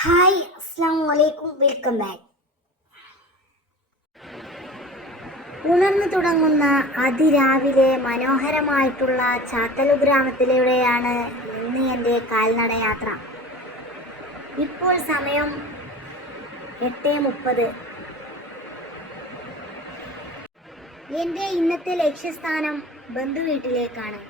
Hi, അസ്സാം വലൈക്കും, welcome back. ഉണർന്നു തുടങ്ങുന്ന അതിരാവിലെ മനോഹരമായിട്ടുള്ള ചാത്തലു ഗ്രാമത്തിലൂടെയാണ് ഇന്ന് എൻ്റെ കാൽനടയാത്ര. ഇപ്പോൾ സമയം 8:30. എൻ്റെ ഇന്നത്തെ ലക്ഷ്യസ്ഥാനം ബന്ധുവീട്ടിലേക്കാണ്.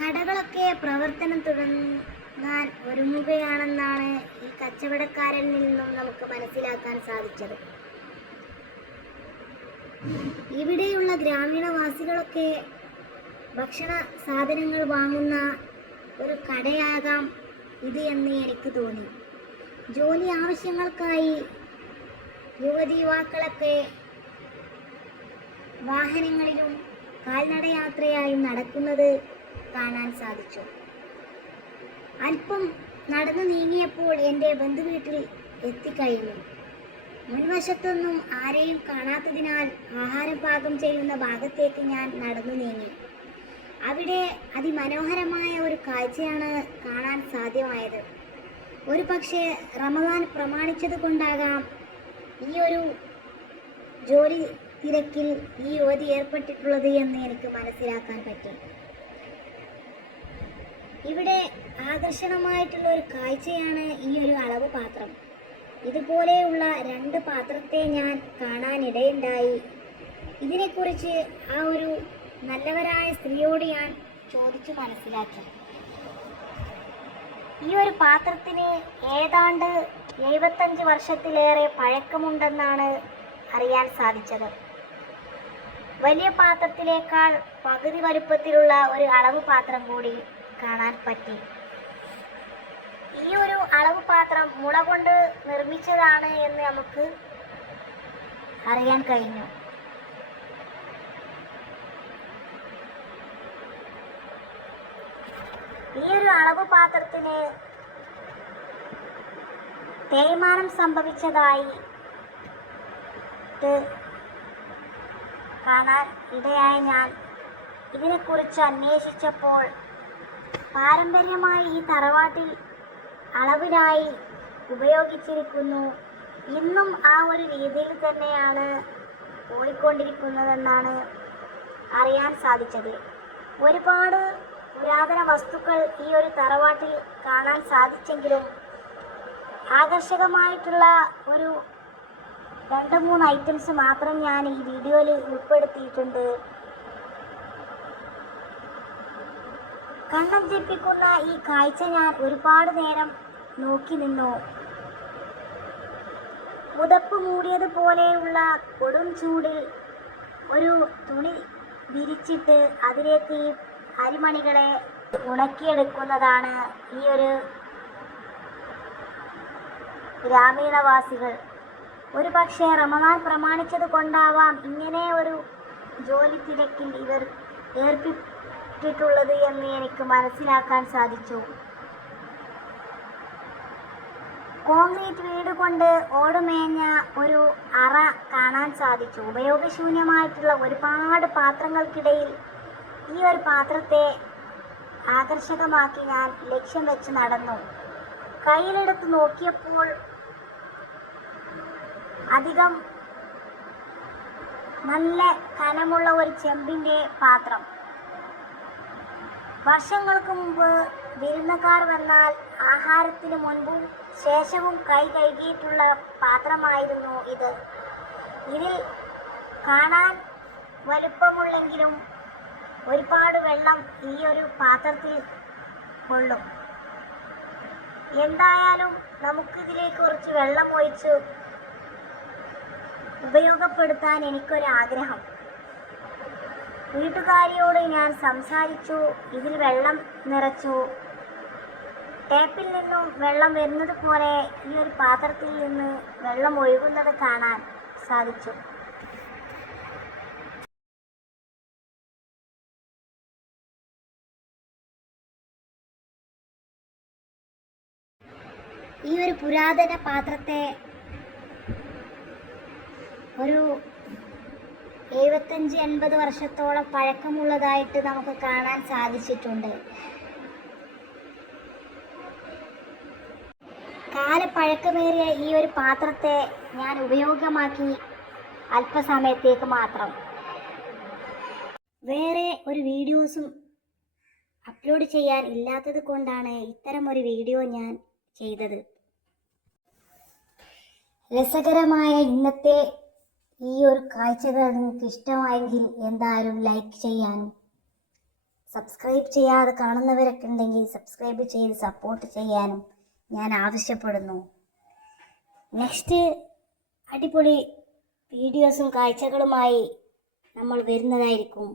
കടകളൊക്കെ പ്രവർത്തനം തുടങ്ങാൻ ഒരുങ്ങുകയാണെന്നാണ് ഈ കച്ചവടക്കാരനിൽ നിന്നും നമുക്ക് മനസ്സിലാക്കാൻ സാധിച്ചത്. ഇവിടെയുള്ള ഗ്രാമീണവാസികളൊക്കെ ഭക്ഷണ സാധനങ്ങൾ വാങ്ങുന്ന ഒരു കടയാകാം ഇത് എന്ന് എനിക്ക് തോന്നി. ജോലി ആവശ്യങ്ങൾക്കായി യുവതിയുവാക്കളൊക്കെ വാഹനങ്ങളിലും കാൽനടയാത്രയായും നടക്കുന്നത് കാണാൻ സാധിച്ചു. അല്പം നടന്നു നീങ്ങിയപ്പോൾ എൻ്റെ ബന്ധുവീട്ടിൽ എത്തിക്കഴിഞ്ഞു. മുൻവശത്തൊന്നും ആരെയും കാണാത്തതിനാൽ ആഹാരം പാകം ചെയ്യുന്ന ഭാഗത്തേക്ക് ഞാൻ നടന്നു നീങ്ങി. അവിടെ അതിമനോഹരമായ ഒരു കാഴ്ചയാണ് കാണാൻ സാധ്യമായത്. ഒരു പക്ഷേ റമദാൻ പ്രമാണിച്ചത് കൊണ്ടാകാം ഈ ഒരു ജോലി തിരക്കിൽ ഈ യുവതി ഏർപ്പെട്ടിട്ടുള്ളത് എന്ന് എനിക്ക് മനസ്സിലാക്കാൻ പറ്റി. ഇവിടെ ആകർഷണമായിട്ടുള്ള ഒരു കാഴ്ചയാണ് ഈ ഒരു അളവ് പാത്രം. ഇതുപോലെയുള്ള 2 പാത്രത്തെ ഞാൻ കാണാനിടയുണ്ടായി. ഇതിനെക്കുറിച്ച് ആ ഒരു നല്ലവരായ സ്ത്രീയോട് ഞാൻ ചോദിച്ചു മനസ്സിലാക്കി. ഈ ഒരു പാത്രത്തിന് ഏതാണ്ട് 75 വർഷത്തിലേറെ പഴക്കമുണ്ടെന്നാണ് അറിയാൻ സാധിച്ചത്. വലിയ പാത്രത്തിലേക്കാൾ പകുതി വലുപ്പത്തിലുള്ള ഒരു അളവ് പാത്രം കൂടി കാണാൻ പറ്റി. ഈ ഒരു അളവ് പാത്രം മുള കൊണ്ട് നിർമ്മിച്ചതാണ് എന്ന് നമുക്ക് അറിയാൻ കഴിഞ്ഞു. ഈ ഒരു അളവ് പാത്രത്തിന് തേയ്മാനം സംഭവിച്ചതായി കാണാൻ ഇടയായ ഞാൻ ഇതിനെക്കുറിച്ച് അന്വേഷിച്ചപ്പോൾ പാരമ്പര്യമായി ഈ തറവാട്ടിൽ അളവിനായി ഉപയോഗിച്ചിരിക്കുന്നു. ഇന്നും ആ ഒരു രീതിയിൽ തന്നെയാണ് പോയിക്കൊണ്ടിരിക്കുന്നതെന്നാണ് അറിയാൻ സാധിച്ചത്. ഒരുപാട് പുരാതന വസ്തുക്കൾ ഈ ഒരു തറവാട്ടിൽ കാണാൻ സാധിച്ചെങ്കിലും ആകർഷകമായിട്ടുള്ള ഒരു 2-3 ഐറ്റംസ് മാത്രം ഞാൻ ഈ വീഡിയോയിൽ ഉൾപ്പെടുത്തിയിട്ടുണ്ട്. കണ്ണം ചെപ്പിക്കുന്ന ഈ കാഴ്ച ഞാൻ ഒരുപാട് നേരം നോക്കി നിന്നു. പുതപ്പ് മൂടിയതുപോലെയുള്ള കൊടും ചൂടിൽ ഒരു തുണി വിരിച്ചിട്ട് അതിലേക്ക് ഈ അരിമണികളെ ഉണക്കിയെടുക്കുന്നതാണ് ഈ ഒരു ഗ്രാമീണവാസികൾ. ഒരു പക്ഷേ റമദാൻ പ്രമാണിച്ചത് കൊണ്ടാവാം ഇങ്ങനെ ഒരു ജോലി തിരക്കിൽ ഇവർ ഏർപ്പെട്ടിട്ടുള്ളത് എന്ന് എനിക്ക് മനസ്സിലാക്കാൻ സാധിച്ചു. കോൺക്രീറ്റ് വീട് കൊണ്ട് ഓടുമേഞ്ഞ ഒരു അറ കാണാൻ സാധിച്ചു. ഉപയോഗശൂന്യമായിട്ടുള്ള ഒരുപാട് പാത്രങ്ങൾക്കിടയിൽ ഈ ഒരു പാത്രത്തെ ആകർഷകമാക്കി ഞാൻ ലക്ഷ്യം വെച്ച് നടന്നു. കയ്യിലെടുത്ത് നോക്കിയപ്പോൾ അധികം നല്ല കനമുള്ള ഒരു ചെമ്പിൻ്റെ പാത്രം. വർഷങ്ങൾക്ക് മുമ്പ് വിരുന്നുകാർ വന്നാൽ ആഹാരത്തിന് മുൻപും ശേഷവും കൈ കഴുകിയിട്ടുള്ള പാത്രമായിരുന്നു ഇത്. ഇതിൽ കാണാൻ വലുപ്പമുള്ളെങ്കിലും ഒരുപാട് വെള്ളം ഈ ഒരു പാത്രത്തിൽ കൊള്ളും. എന്തായാലും നമുക്കിതിലേക്ക് കുറച്ച് വെള്ളം ഒഴിച്ച് ഉപയോഗപ്പെടുത്താൻ എനിക്കൊരാഗ്രഹം. വീട്ടുകാരിയോട് ഞാൻ സംസാരിച്ചു. ഇതിൽ വെള്ളം നിറച്ചു. ടാപ്പിൽ നിന്നും വെള്ളം വരുന്നത് പോലെ ഈ ഒരു പാത്രത്തിൽ നിന്ന് വെള്ളം ഒഴുകുന്നത് കാണാൻ സാധിച്ചു. ഈ ഒരു പുരാതന പാത്രത്തെ ഒരു 75-80 വർഷത്തോളം പഴക്കമുള്ളതായിട്ട് നമുക്ക് കാണാൻ സാധിച്ചിട്ടുണ്ട്. കാലപ്പഴക്കമേറിയ ഈ ഒരു പാത്രത്തെ ഞാൻ ഉപയോഗമാക്കി അല്പസമയത്തേക്ക് മാത്രം. വേറെ ഒരു വീഡിയോസും അപ്ലോഡ് ചെയ്യാൻ ഇല്ലാത്തത് കൊണ്ടാണ് ഇത്തരം ഒരു വീഡിയോ ഞാൻ ചെയ്തത്. രസകരമായ ഇന്നത്തെ ഈ ഒരു കാഴ്ചകൾ നിങ്ങൾക്ക് ഇഷ്ടമായെങ്കിൽ എന്തായാലും ലൈക്ക് ചെയ്യാനും സബ്സ്ക്രൈബ് ചെയ്യാതെ കാണുന്നവരൊക്കെ ഉണ്ടെങ്കിൽ സബ്സ്ക്രൈബ് ചെയ്ത് സപ്പോർട്ട് ചെയ്യാനും ഞാൻ ആവശ്യപ്പെടുന്നു. നെക്സ്റ്റ് അടിപൊളി വീഡിയോസും കാഴ്ചകളുമായി നമ്മൾ വരുന്നതായിരിക്കും.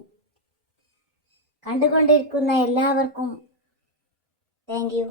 കണ്ടുകൊണ്ടിരിക്കുന്ന എല്ലാവർക്കും താങ്ക് യു.